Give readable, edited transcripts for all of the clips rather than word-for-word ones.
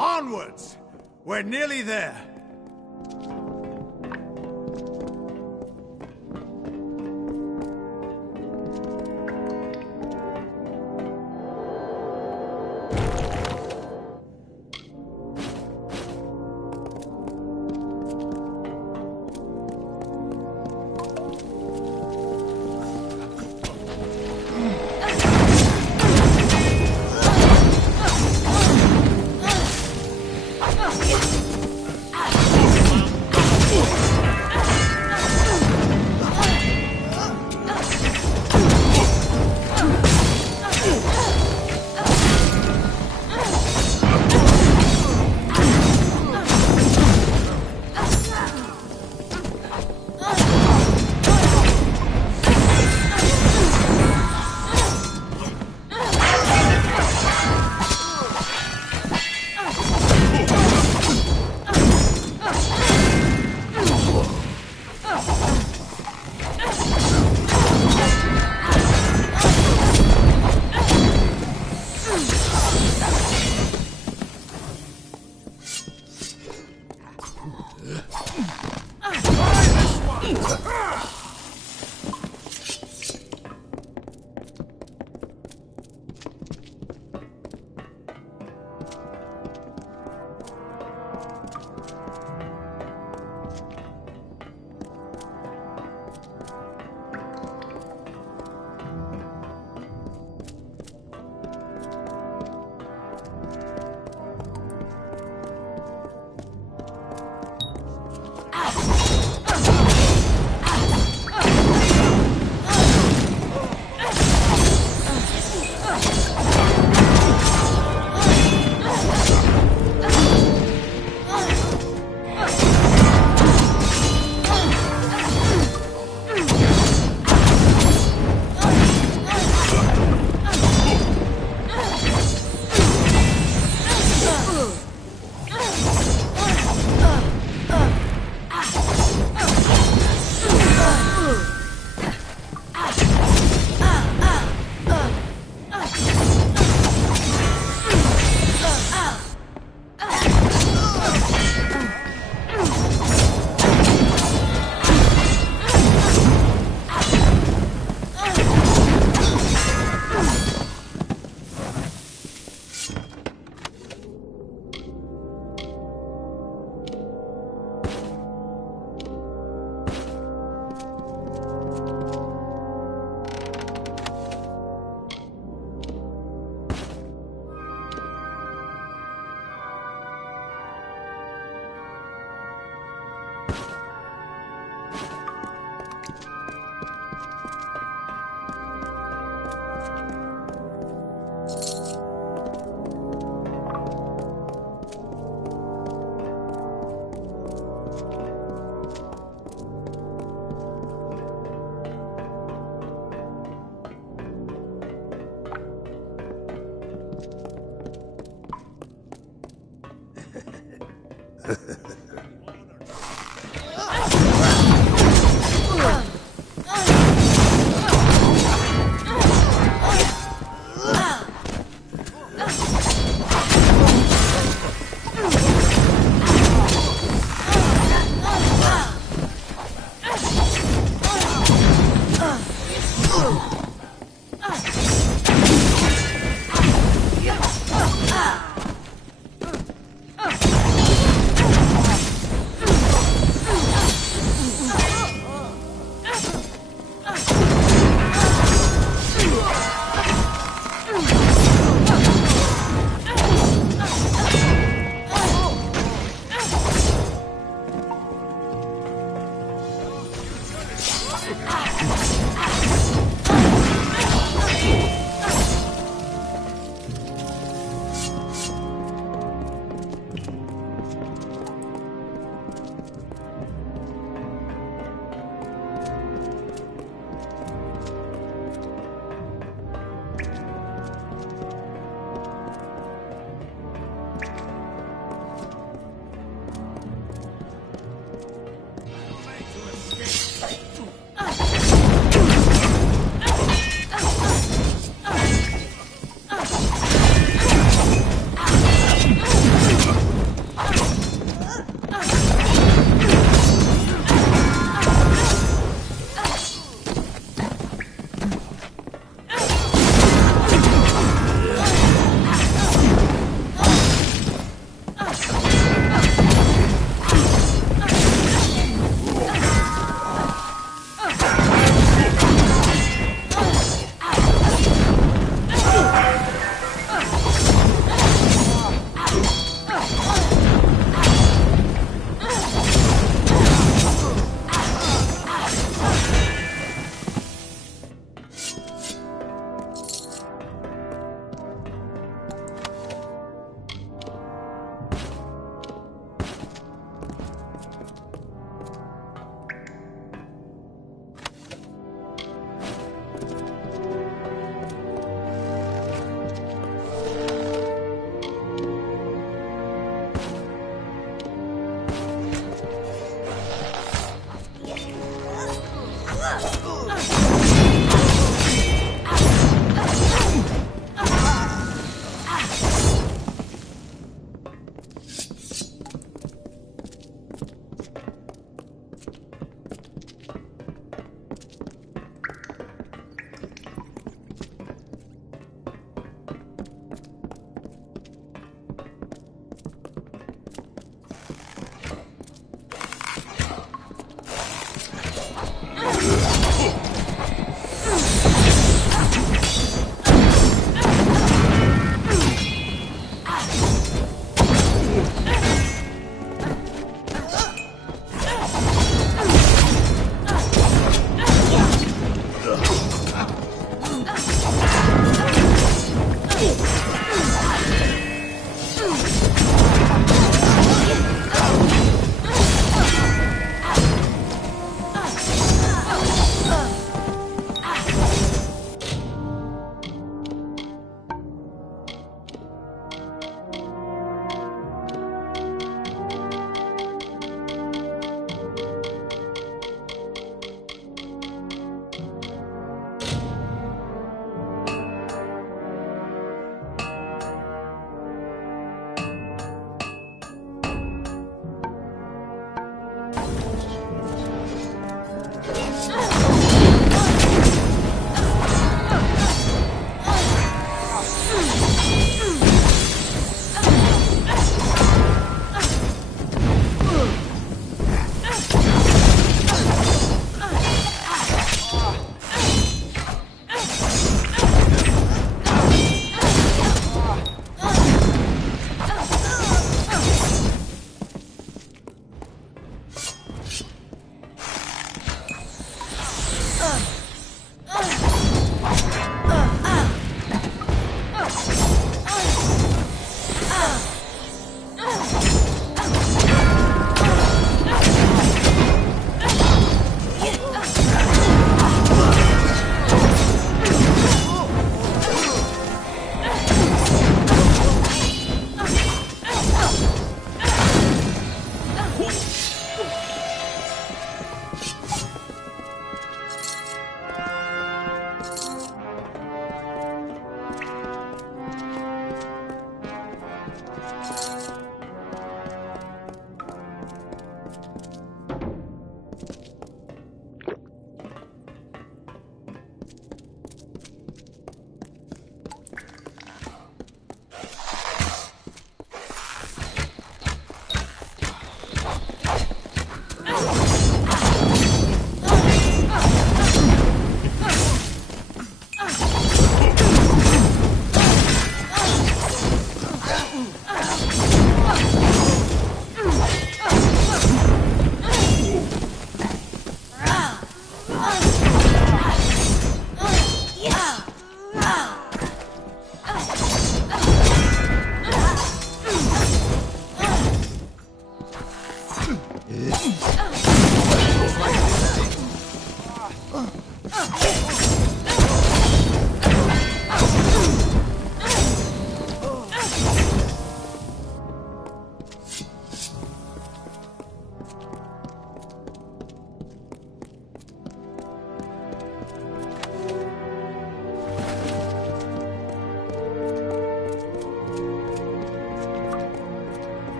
Onwards! We're nearly there.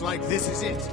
Looks like this is it.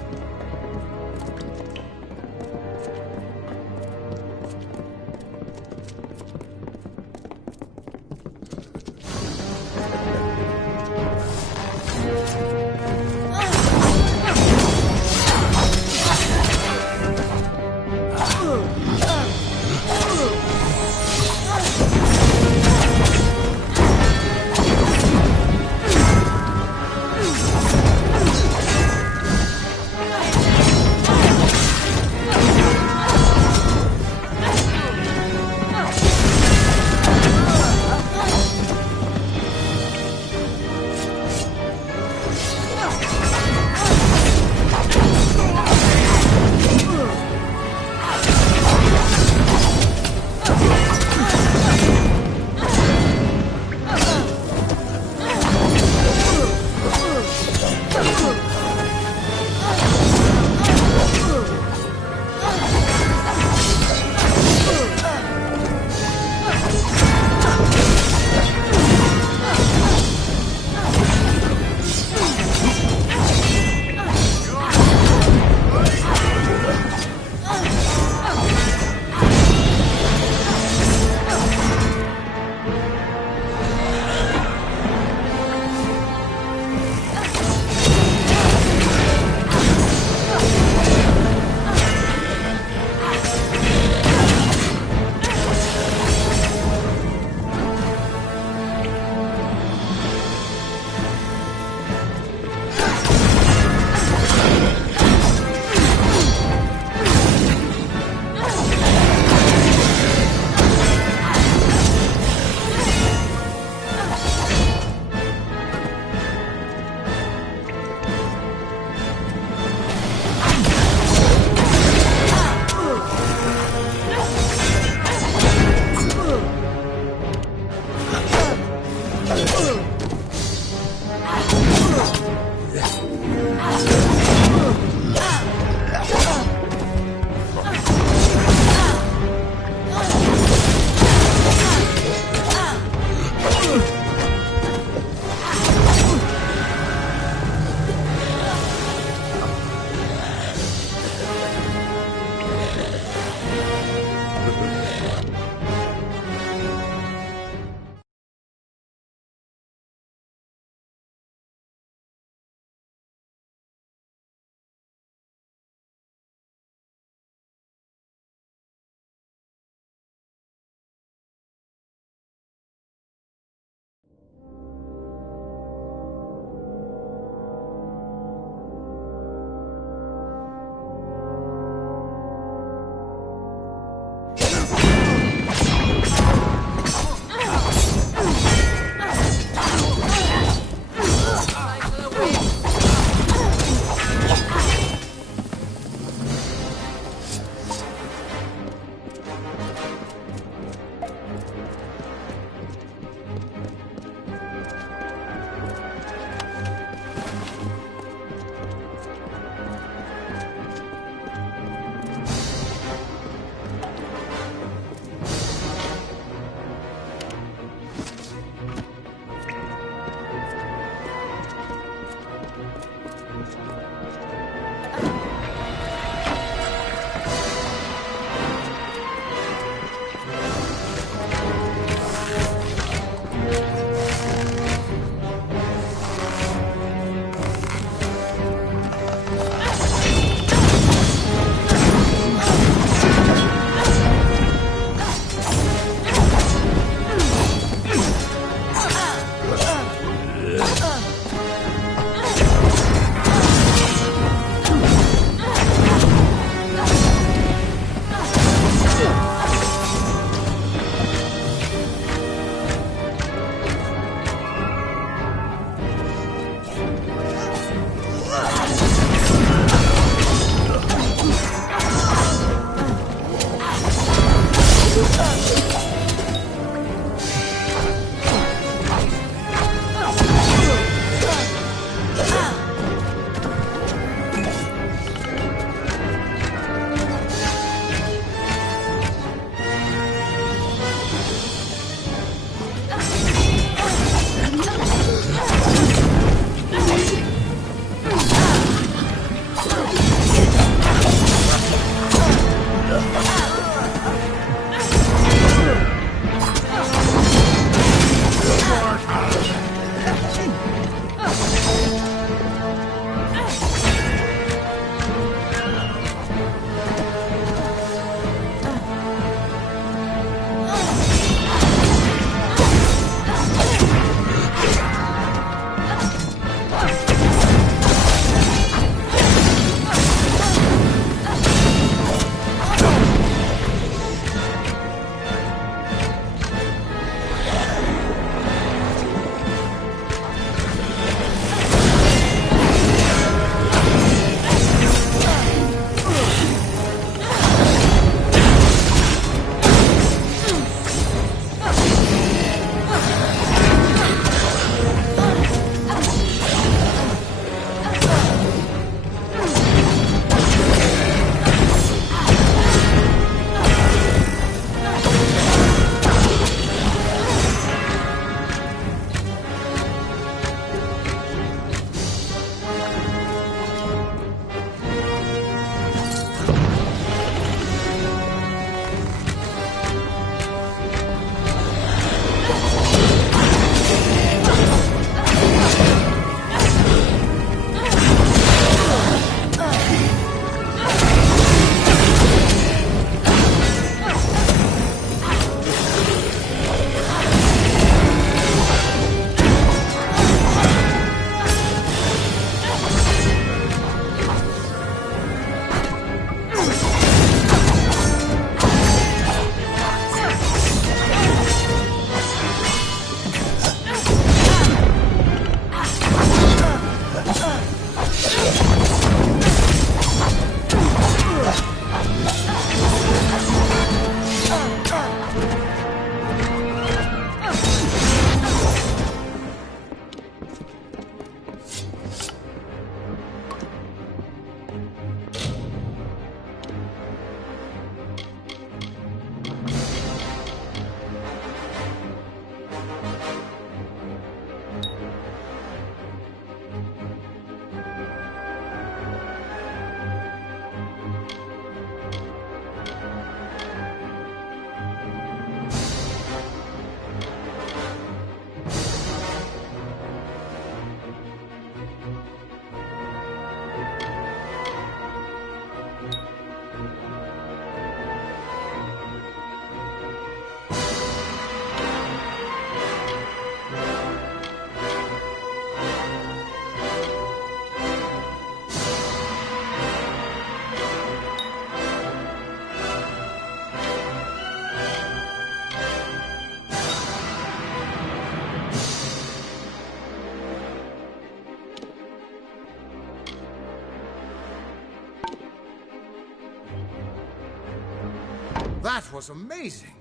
That was amazing.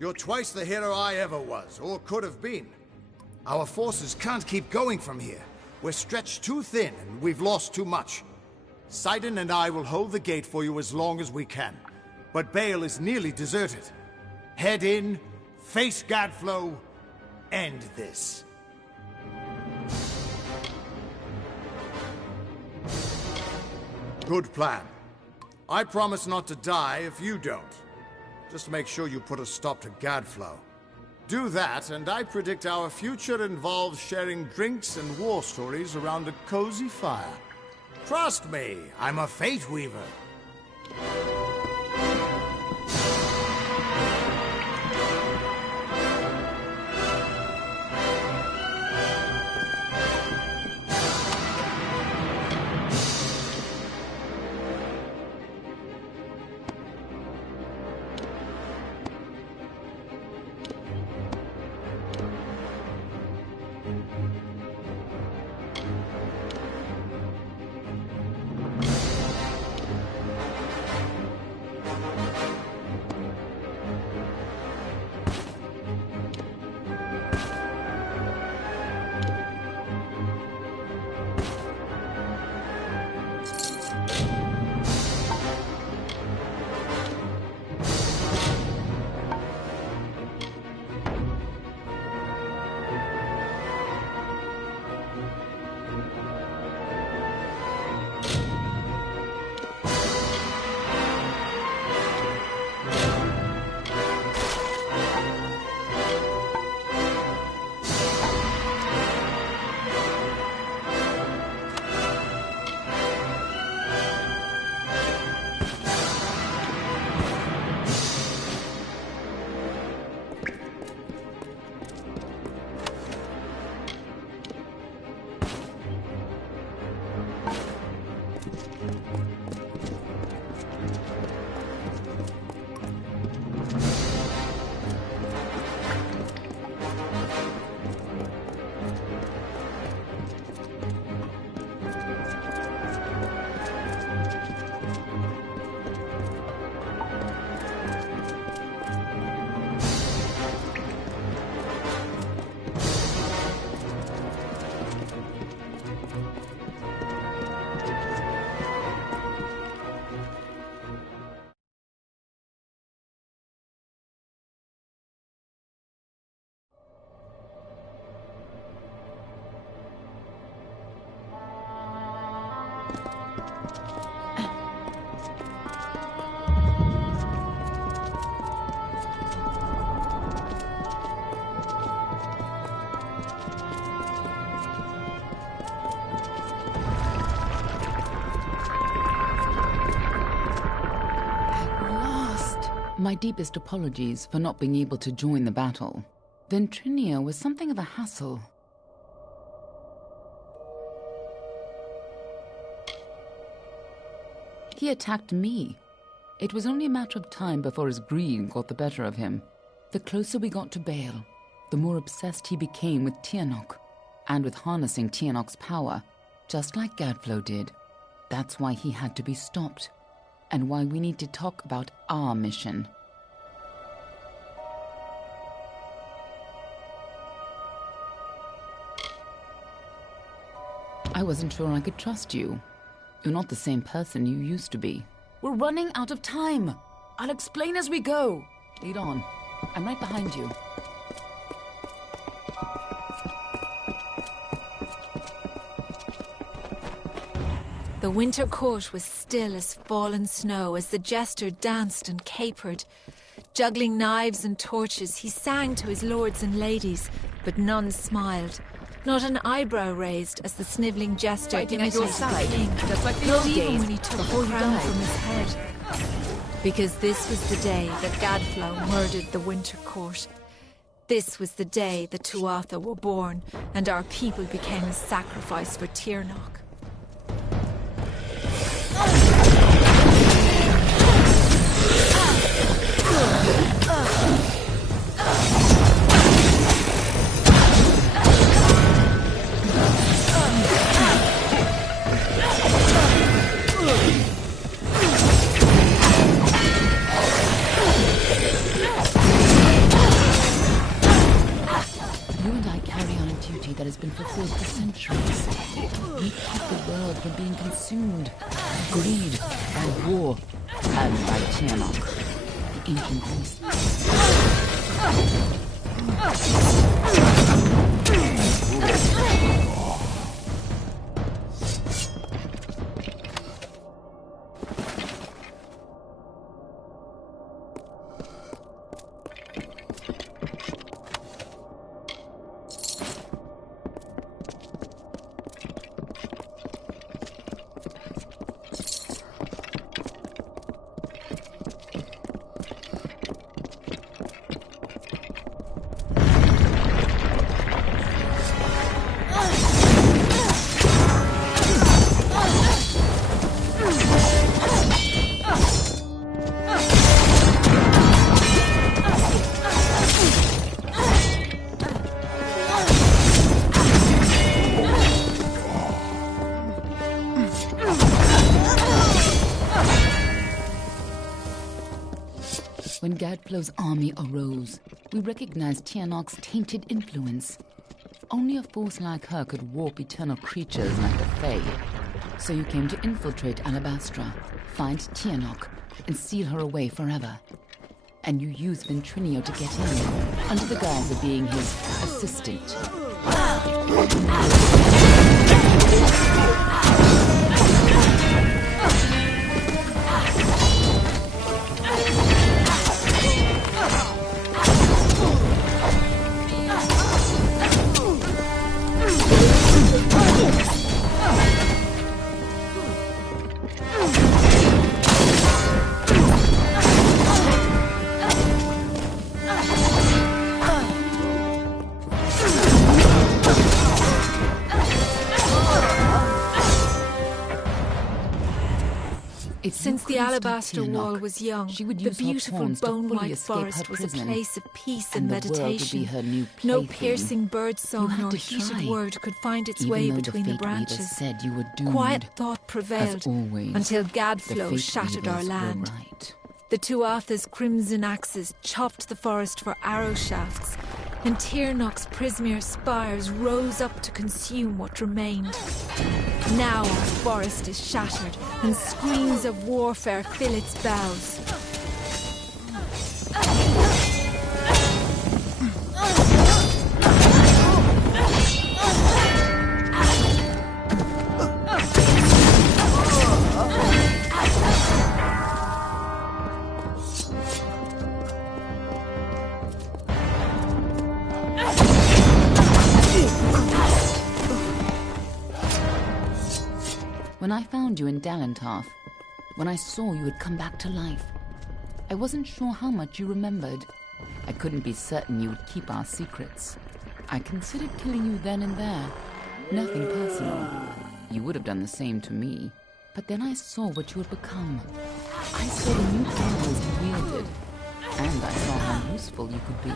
You're twice the hero I ever was, or could have been. Our forces can't keep going from here. We're stretched too thin, and we've lost too much. Sidon and I will hold the gate for you as long as we can. But Bale is nearly deserted. Head in, face Gadflow, end this. Good plan. I promise not to die if you don't. Just make sure you put a stop to Gadflow. Do that, and I predict our future involves sharing drinks and war stories around a cozy fire. Trust me, I'm a Fate Weaver. My deepest apologies for not being able to join the battle. Ventrinia was something of a hassle. He attacked me. It was only a matter of time before his greed got the better of him. The closer we got to Bale, the more obsessed he became with Tianok, and with harnessing Tianok's power, just like Gadflow did. That's why he had to be stopped, and why we need to talk about our mission. I wasn't sure I could trust you. You're not the same person you used to be. We're running out of time. I'll explain as we go. Lead on. I'm right behind you. The winter court was still as fallen snow as the jester danced and capered. Juggling knives and torches, he sang to his lords and ladies, but none smiled. Not an eyebrow raised as the snivelling jester Fighting at your side, the king, just like the not old even days, when he took the before he crown died. from his head. Because this was the day that Gadflow murdered the winter court. This was the day the Tuatha were born, and our people became a sacrifice for Tirnoch. prophecy that has been fulfilled for centuries. We keep the world from being consumed by greed, by war, and by Tianok, the ancient beast. When Gadflow's army arose, we recognized Tianok's tainted influence. Only a force like her could warp eternal creatures like the Fae. So you came to infiltrate Alabastra, find Tianok, and seal her away forever. And you used Ventrinio to get in, under the guise of being his assistant. Since the Alabaster Wall was young, the beautiful bone-white forest was a place of peace and meditation. No piercing birdsong nor heated word could find its way between the branches. Quiet thought prevailed until Gadflow shattered our land. The Tuatha's crimson axes chopped the forest for arrow shafts, and Tirnoch's Prismere spires rose up to consume what remained. Now our forest is shattered, and screams of warfare fill its boughs. When I found you in Dalentarth, when I saw you had come back to life, I wasn't sure how much you remembered. I couldn't be certain you would keep our secrets. I considered killing you then and there. Nothing personal. You would have done the same to me. But then I saw what you had become. I saw the new powers you wielded. And I saw how useful you could be.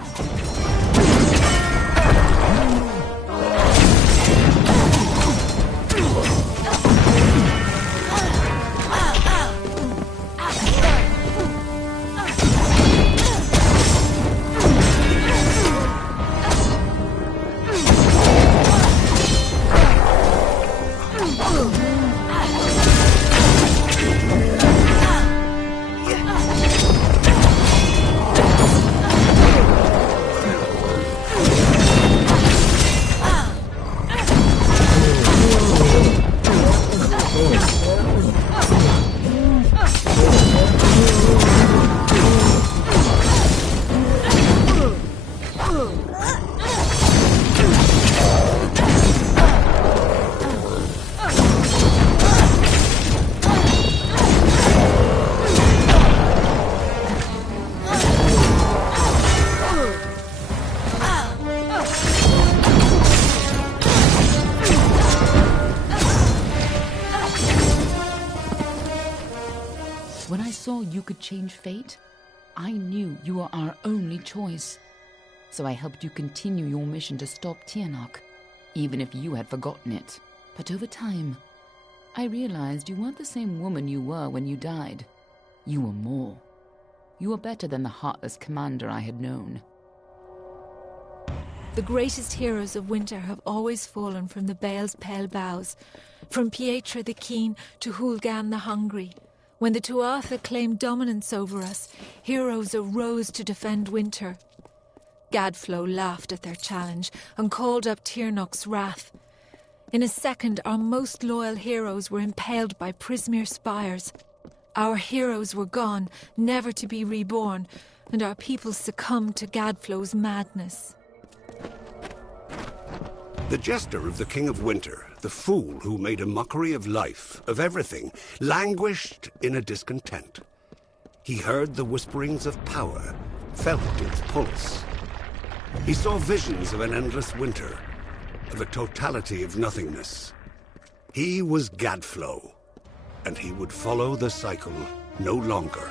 When I saw you could change fate, I knew you were our only choice. So I helped you continue your mission to stop Tianok, even if you had forgotten it. But over time, I realized you weren't the same woman you were when you died. You were more. You were better than the heartless commander I had known. The greatest heroes of winter have always fallen from the Bale's pale bows, from Pietra the Keen to Hulgan the Hungry. When the Tuatha claimed dominance over us, heroes arose to defend winter. Gadflo laughed at their challenge and called up Tyrnok's wrath. In a second, our most loyal heroes were impaled by Prismere spires. Our heroes were gone, never to be reborn, and our people succumbed to Gadflo's madness. The jester of the King of Winter, the fool who made a mockery of life, of everything, languished in a discontent. He heard the whisperings of power, felt its pulse. He saw visions of an endless winter, of a totality of nothingness. He was Gadflo, and he would follow the cycle no longer.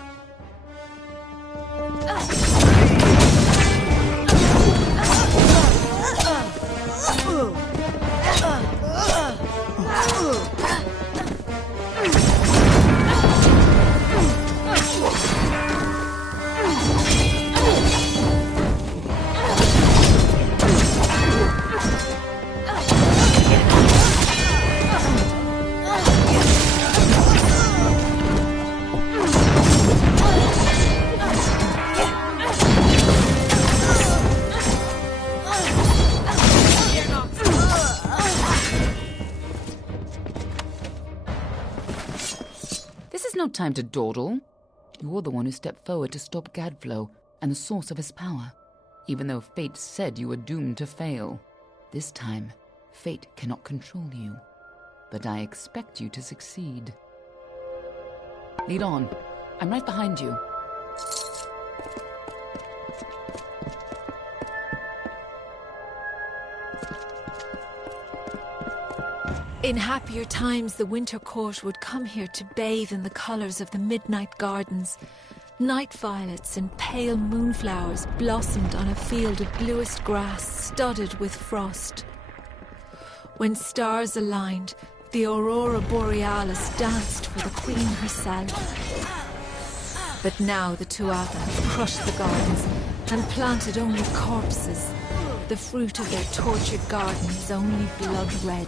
No time to dawdle. You're the one who stepped forward to stop Gadflo and the source of his power, even though fate said you were doomed to fail. This time, fate cannot control you, but I expect you to succeed. Lead on. I'm right behind you. In happier times, the winter court would come here to bathe in the colours of the midnight gardens. Night violets and pale moonflowers blossomed on a field of bluest grass studded with frost. When stars aligned, the aurora borealis danced for the queen herself. But now the Tuatha have crushed the gardens and planted only corpses. The fruit of their tortured garden is only blood red.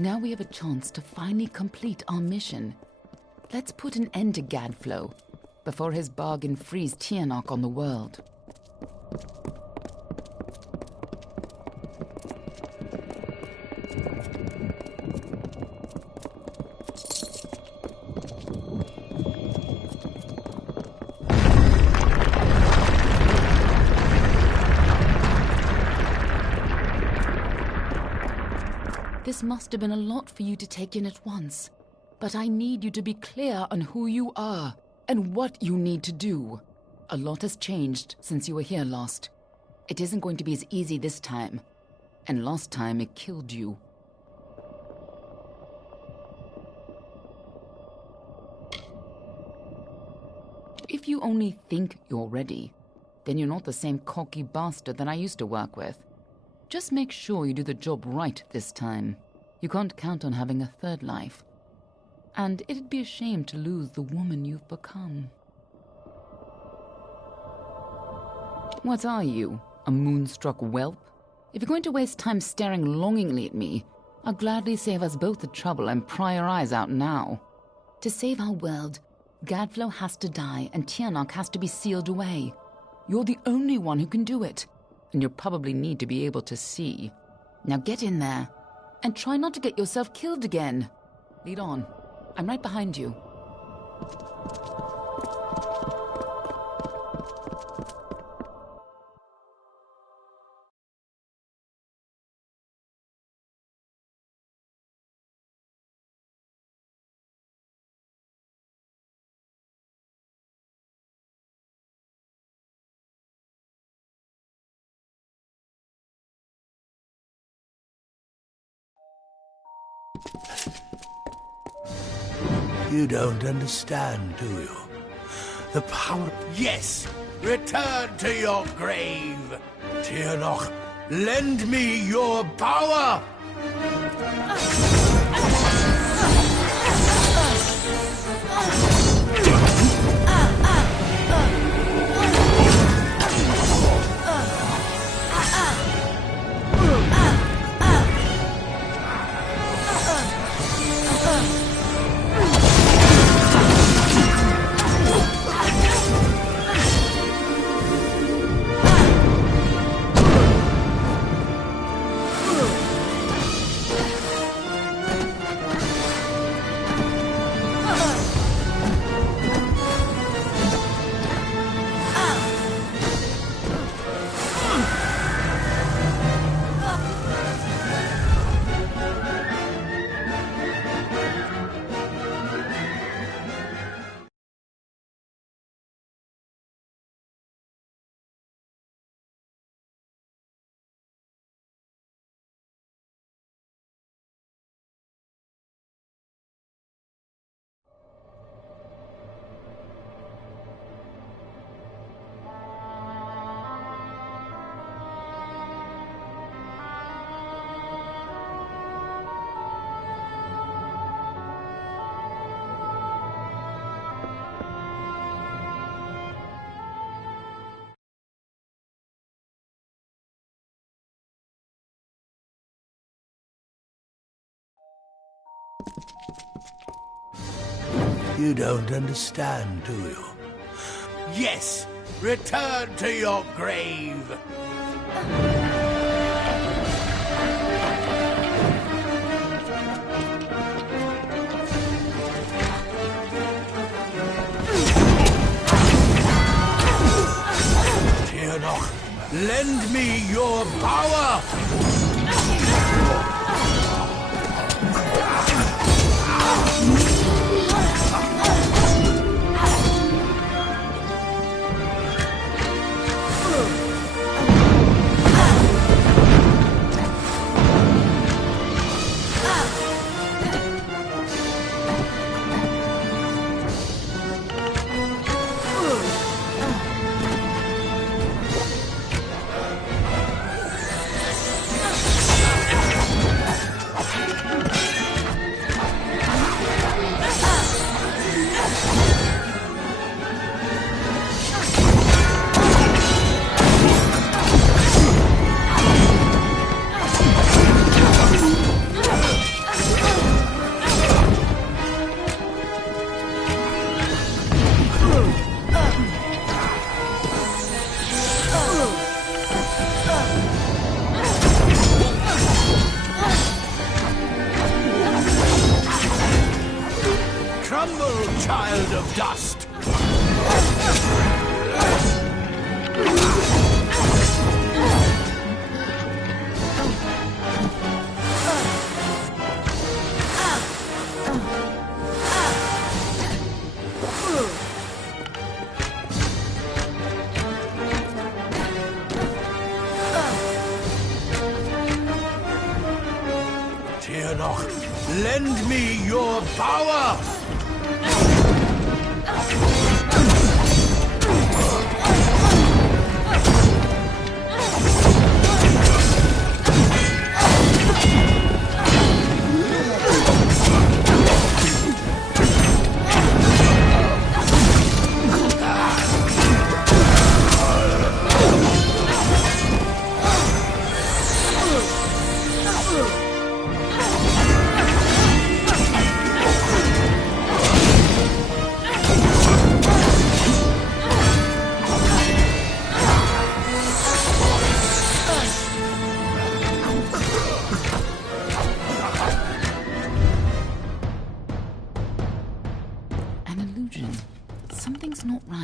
Now we have a chance to finally complete our mission. Let's put an end to Gadflo before his bargain frees Tyrnok on the world. This must have been a lot for you to take in at once, but I need you to be clear on who you are and what you need to do. A lot has changed since you were here last. It isn't going to be as easy this time, and last time it killed you. If you only think you're ready, then you're not the same cocky bastard that I used to work with. Just make sure you do the job right this time. You can't count on having a third life. And it'd be a shame to lose the woman you've become. What are you, a moonstruck whelp? If you're going to waste time staring longingly at me, I'll gladly save us both the trouble and pry our eyes out now. To save our world, Gadflow has to die and Tianok has to be sealed away. You're the only one who can do it, and you'll probably need to be able to see. Now get in there, and try not to get yourself killed again. Lead on. I'm right behind you. You don't understand, do you? The power... Yes! Return to your grave! Tianok, lend me your power! You don't understand, do you? Yes! Return to your grave! Tianok, lend me your power! Crumble, child of dust! Tianok, lend me your power!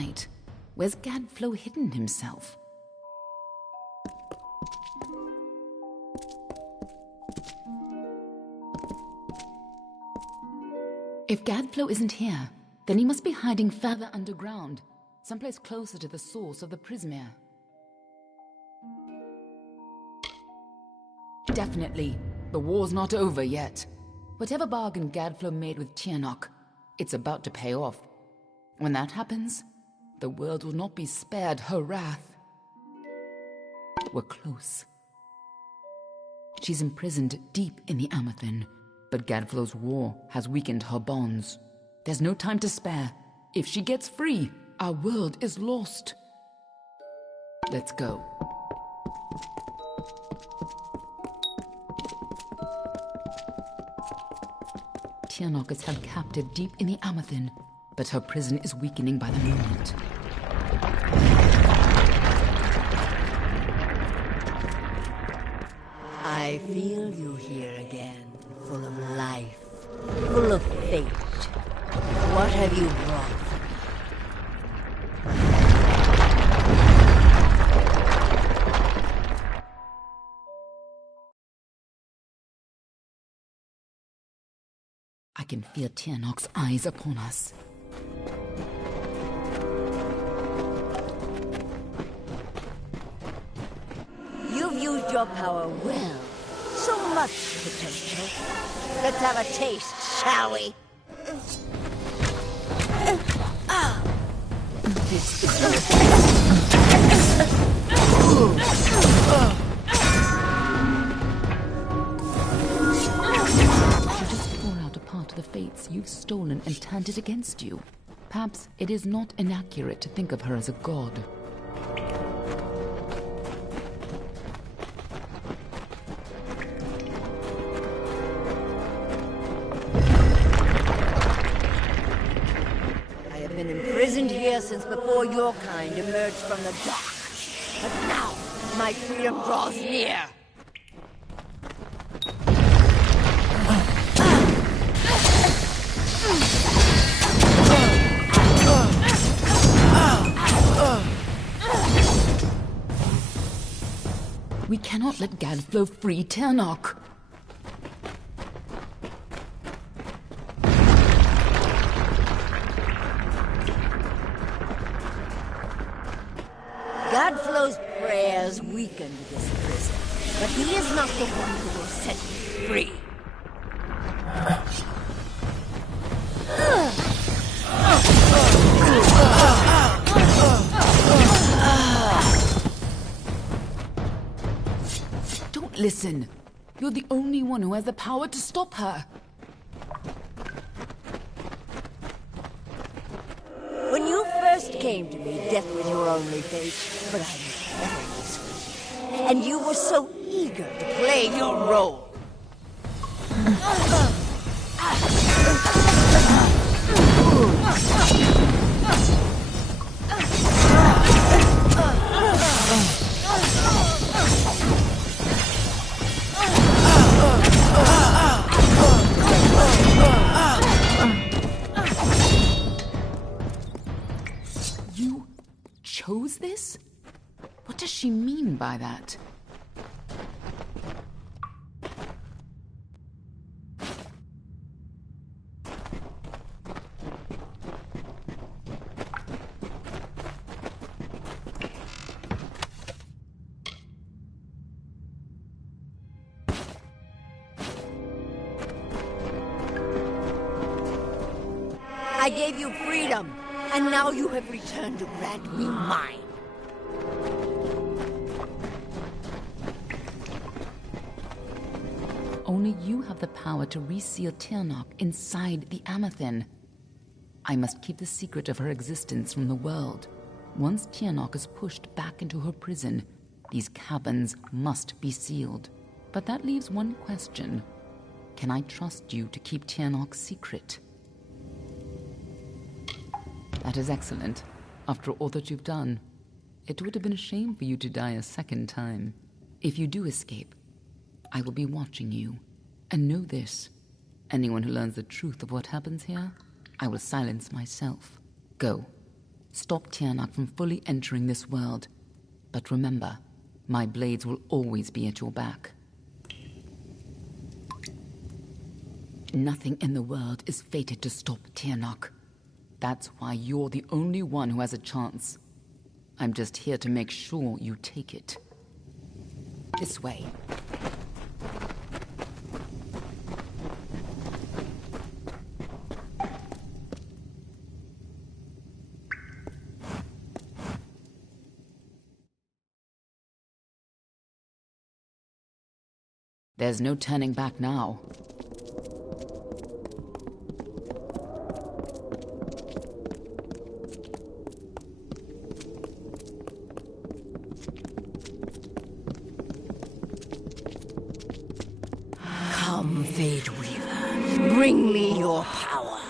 night. Where's Gadflow hidden himself? If Gadflow isn't here, then he must be hiding further underground, someplace closer to the source of the Prismere. Definitely. The war's not over yet. Whatever bargain Gadflow made with Tiernok, it's about to pay off. When that happens, the world will not be spared her wrath. We're close. She's imprisoned deep in the Amethyst, but Gadflow's war has weakened her bonds. There's no time to spare. If she gets free, our world is lost. Let's go. Tiernok is held captive deep in the Amethyst, but her prison is weakening by the moment. I feel you here again, full of life, full of fate. What have you brought for me? I can feel Tiernok's eyes upon us. You've used your power well. So much potential. Let's have a taste, shall we? This the fates you've stolen and turned it against you. Perhaps it is not inaccurate to think of her as a god. I have been imprisoned here since before your kind emerged from the dark. But now, my freedom draws near. We cannot let Gadflow free Tiernok. Gadflow's prayers weakened this prison, but he is not the one who will set me free. Don't listen. You're the only one who has the power to stop her. When you first came to me, death was your only fate, but I was better this way. And you were so eager to play your role. You chose this? What does she mean by that? I gave you freedom, and now you have returned to grant me mine. Only you have the power to reseal Tiernok inside the Amethyst. I must keep the secret of her existence from the world. Once Tiernok is pushed back into her prison, these caverns must be sealed. But that leaves one question. Can I trust you to keep Tiernok's secret? That is excellent. After all that you've done, it would have been a shame for you to die a second time. If you do escape, I will be watching you. And know this, anyone who learns the truth of what happens here, I will silence myself. Go. Stop Tianak from fully entering this world. But remember, my blades will always be at your back. Nothing in the world is fated to stop Tianak. That's why you're the only one who has a chance. I'm just here to make sure you take it. This way. There's no turning back now. Come, Fate Weaver. Bring me your power.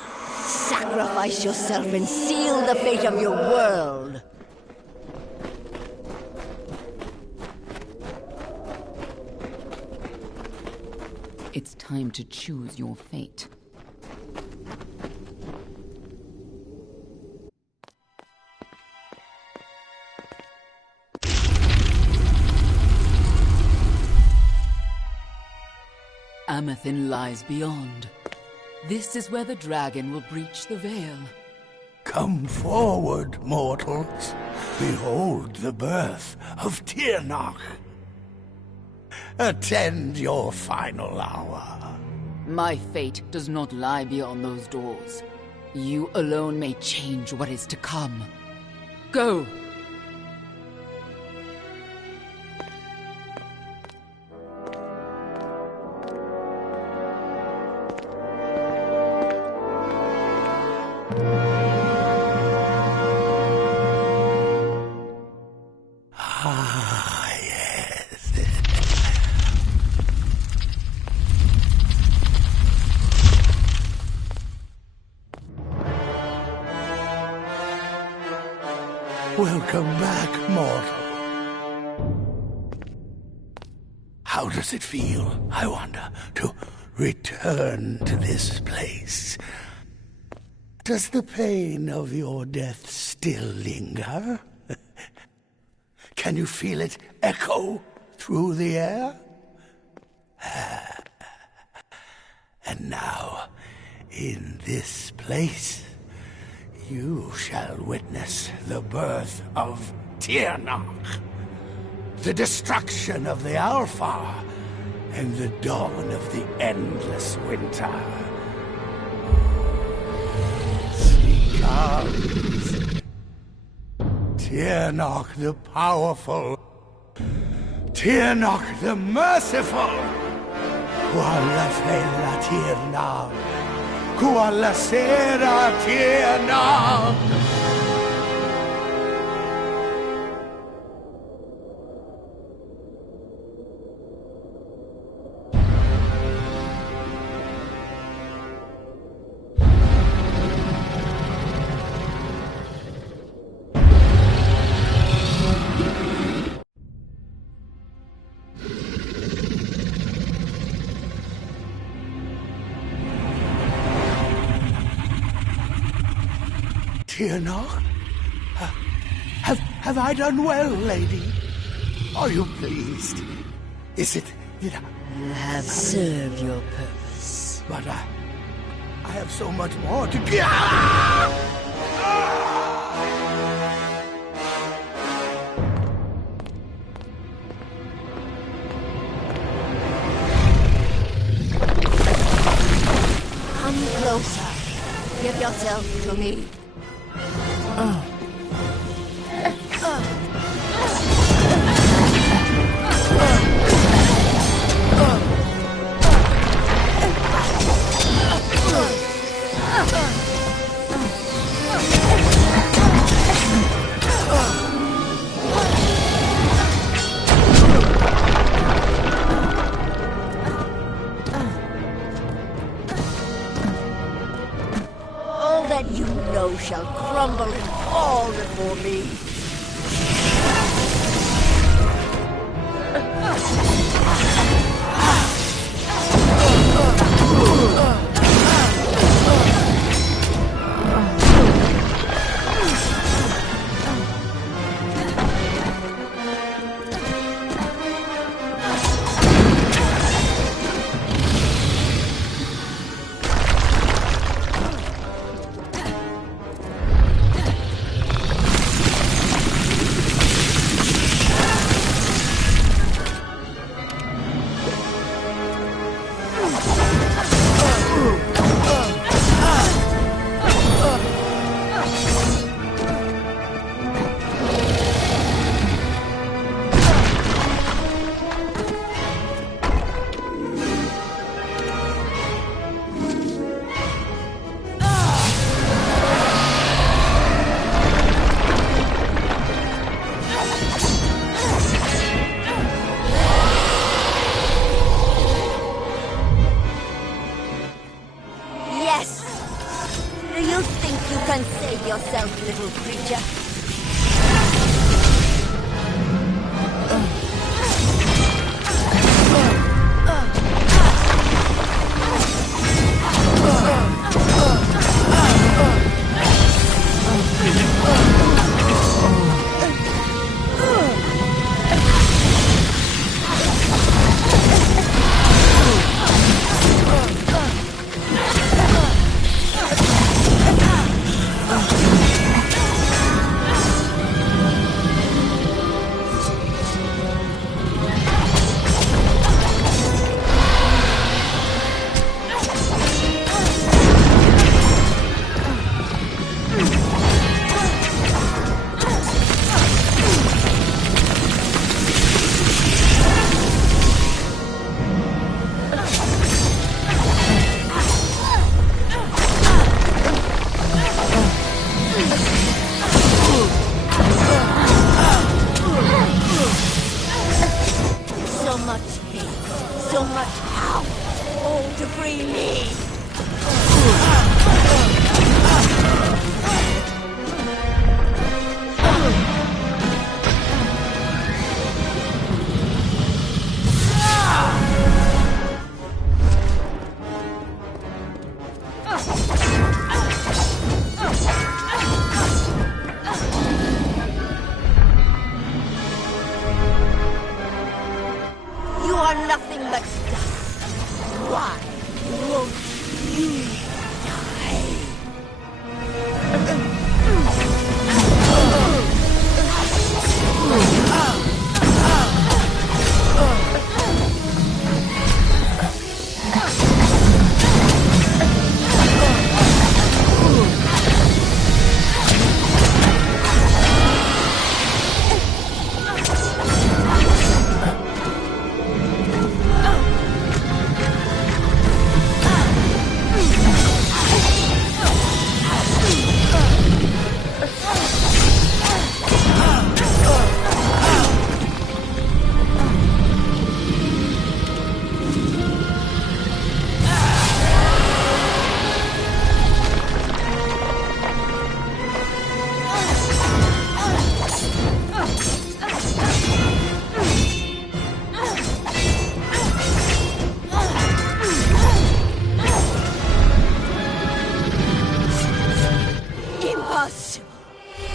Sacrifice yourself and seal the fate of your world. It's time to choose your fate. Amethyst lies beyond. This is where the dragon will breach the veil. Come forward, mortals. Behold the birth of Tianak. Attend your final hour. My fate does not lie beyond those doors. You alone may change what is to come. Go! Ah, yes. Welcome back, mortal. How does it feel, I wonder, to return to this place? Does the pain of your death still linger? Can you feel it echo through the air? And now, in this place, you shall witness the birth of Tianak, the destruction of the Alpha, and the dawn of the endless winter. She comes. Tianak the powerful. Tianak the merciful. Qualla fella Tianak. Qualla sera Tianak. Tianak? Have I done well, lady? Are you pleased? Is it that You have served your purpose. But I have so much more to give. Come closer. Give yourself to me. All that you know shall crumble and fall before me. yourself, little creature.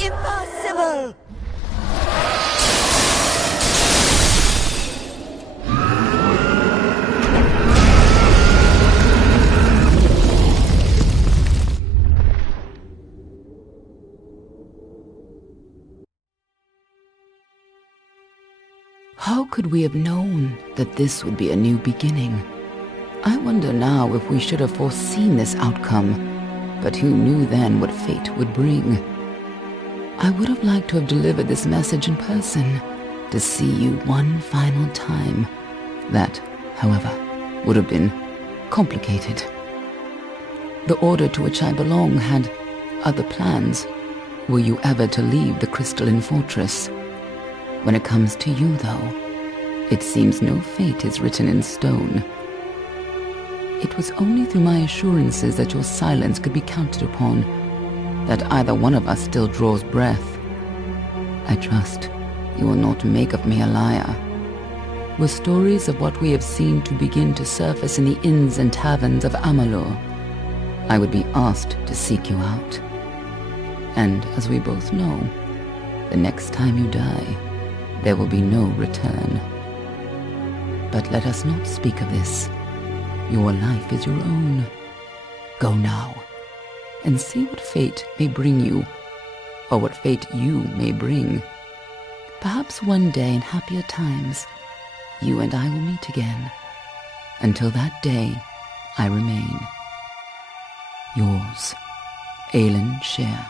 Impossible! How could we have known that this would be a new beginning? I wonder now if we should have foreseen this outcome, but who knew then what fate would bring? I would have liked to have delivered this message in person, to see you one final time. That, however, would have been complicated. The order to which I belong had other plans. Were you ever to leave the crystalline fortress? When it comes to you, though, it seems no fate is written in stone. It was only through my assurances that your silence could be counted upon, that either one of us still draws breath. I trust you will not make of me a liar. Were stories of what we have seen to begin to surface in the inns and taverns of Amalur, I would be asked to seek you out. And as we both know, the next time you die, there will be no return. But let us not speak of this. Your life is your own. Go now, and see what fate may bring you, or what fate you may bring. Perhaps one day in happier times, you and I will meet again. Until that day, I remain yours, Aelin Sher.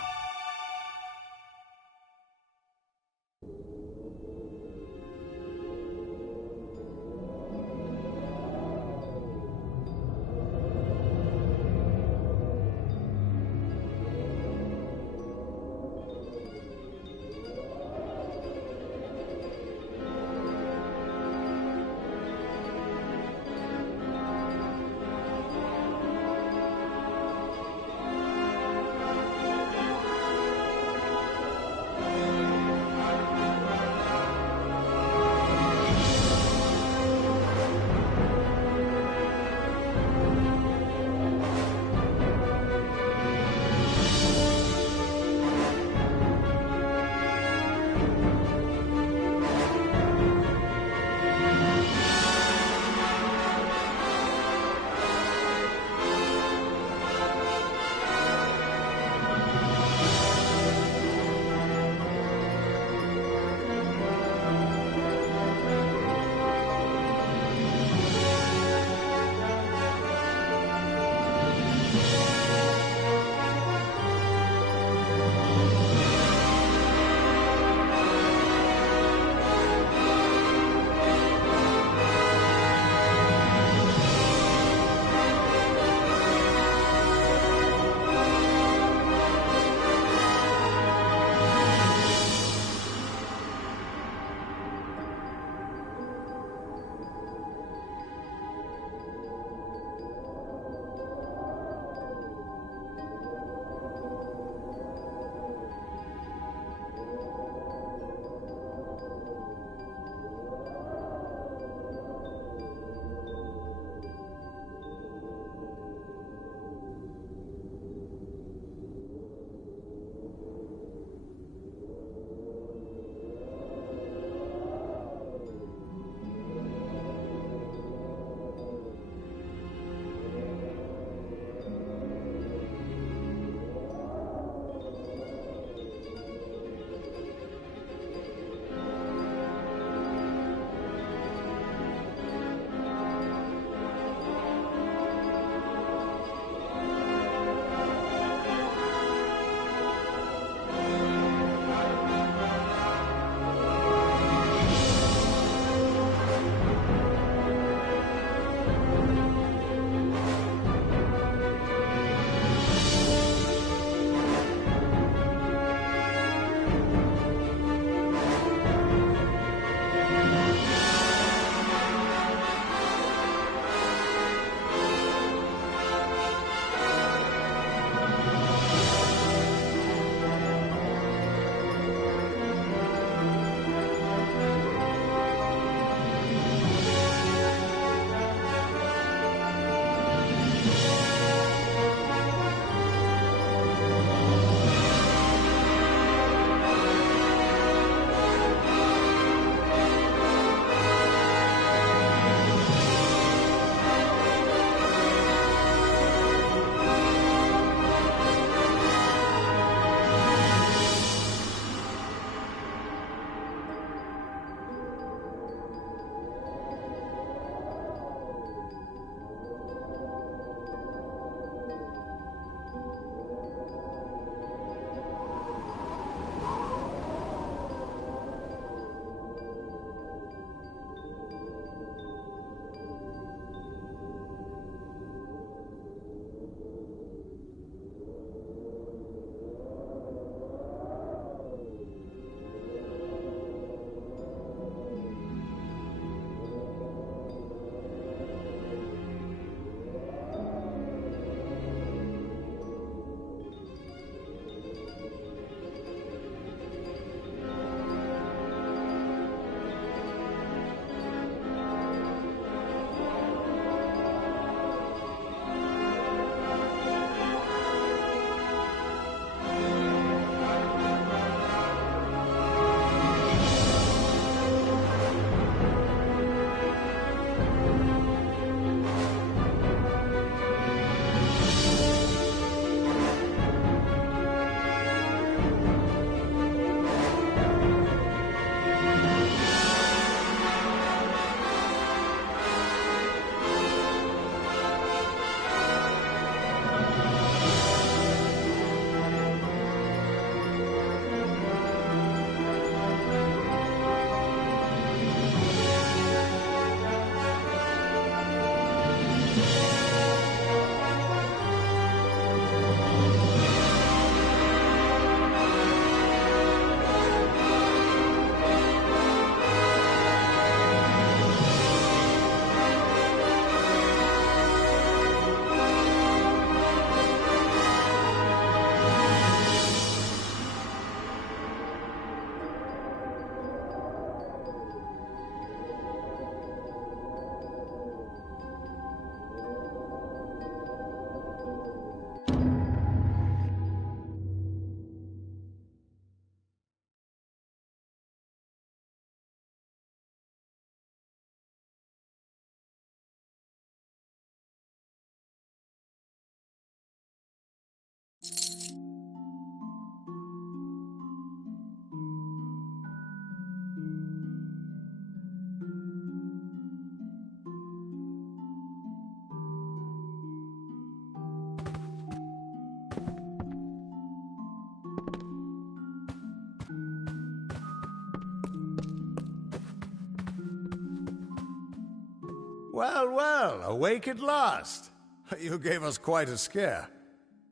Well, well, awake at last. You gave us quite a scare.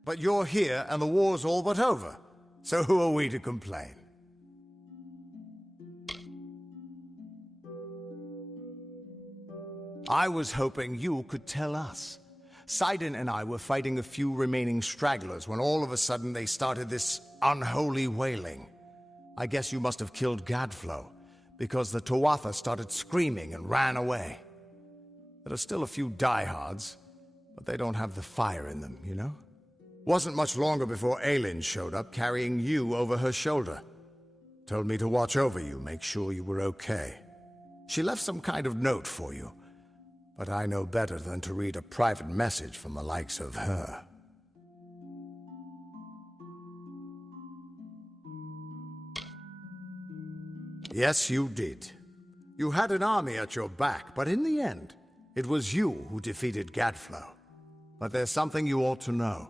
But you're here and the war's all but over. So who are we to complain? I was hoping you could tell us. Sidon and I were fighting a few remaining stragglers when all of a sudden they started this unholy wailing. I guess you must have killed Gadflow, because the Tuatha started screaming and ran away. There are still a few diehards, but they don't have the fire in them, you know? Wasn't much longer before Aelin showed up carrying you over her shoulder. Told me to watch over you, make sure you were okay. She left some kind of note for you, but I know better than to read a private message from the likes of her. Yes, you did. You had an army at your back, but in the end, it was you who defeated Gadflow. But there's something you ought to know.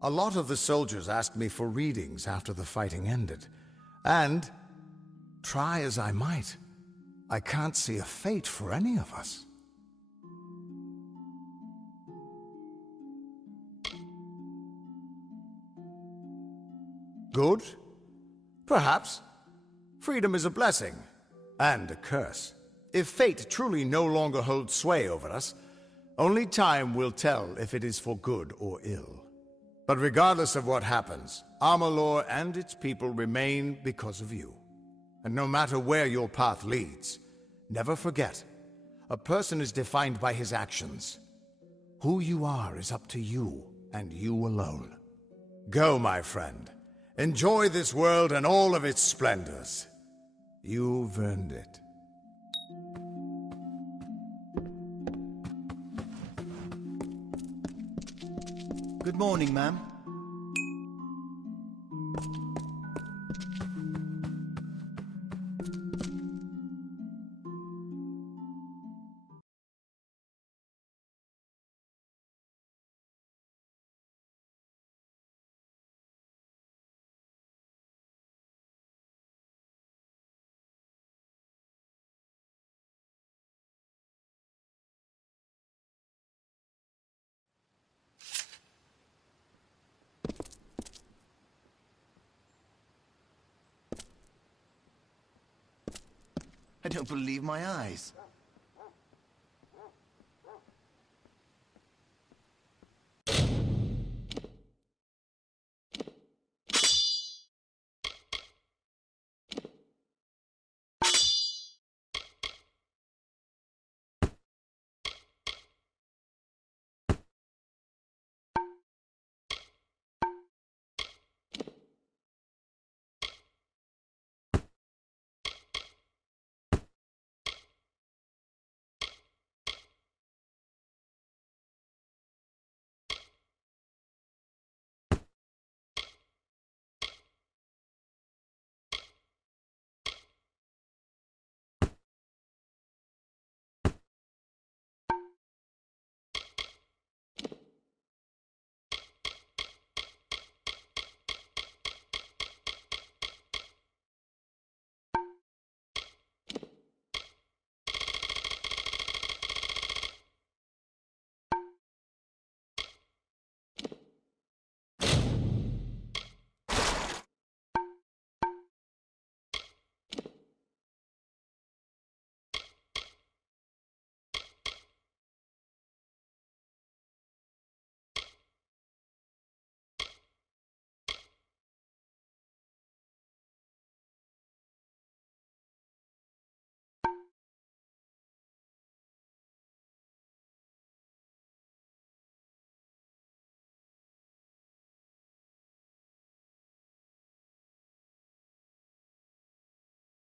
A lot of the soldiers asked me for readings after the fighting ended. And, try as I might, I can't see a fate for any of us. Good? Perhaps. Freedom is a blessing, and a curse. If fate truly no longer holds sway over us, only time will tell if it is for good or ill. But regardless of what happens, Amalur and its people remain because of you. And no matter where your path leads, never forget, a person is defined by his actions. Who you are is up to you, and you alone. Go, my friend. Enjoy this world and all of its splendors. You've earned it. Good morning, ma'am. I don't believe my eyes.